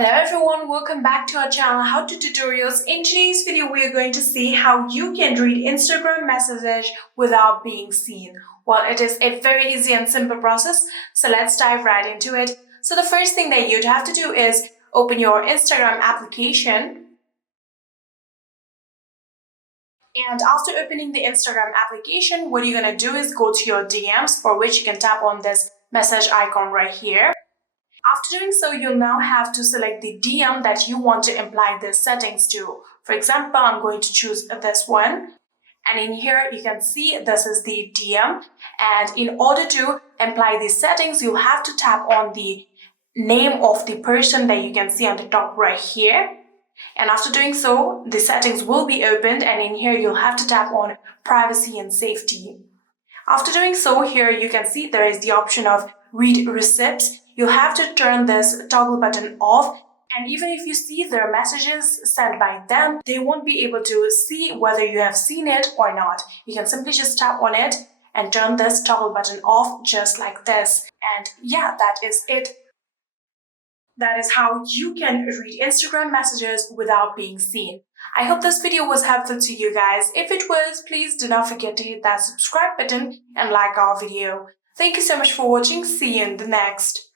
Hello everyone, welcome back to our channel How to Tutorials. In today's video, we are going to see how you can read Instagram messages without being seen. Well, it is a very easy and simple process, so let's dive right into it. So the first thing that you'd have to do is open your Instagram application. And after opening the Instagram application, what you're going to do is go to your DMs, for which you can tap on this message icon right here. After doing so, you'll now have to select the DM that you want to apply the settings to. For example, I'm going to choose this one. And in here, you can see this is the DM. And in order to apply these settings, you'll have to tap on the name of the person that you can see on the top right here. And after doing so, the settings will be opened. And in here, you'll have to tap on privacy and safety. After doing so, here you can see there is the option of read receipts. You have to turn this toggle button off, and even if you see their messages sent by them, they won't be able to see whether you have seen it or not. You can simply just tap on it and turn this toggle button off just like this. And yeah, that is it. That is how you can read Instagram messages without being seen. I hope this video was helpful to you guys. If it was, please do not forget to hit that subscribe button and like our video. Thank you so much for watching. See you in the next.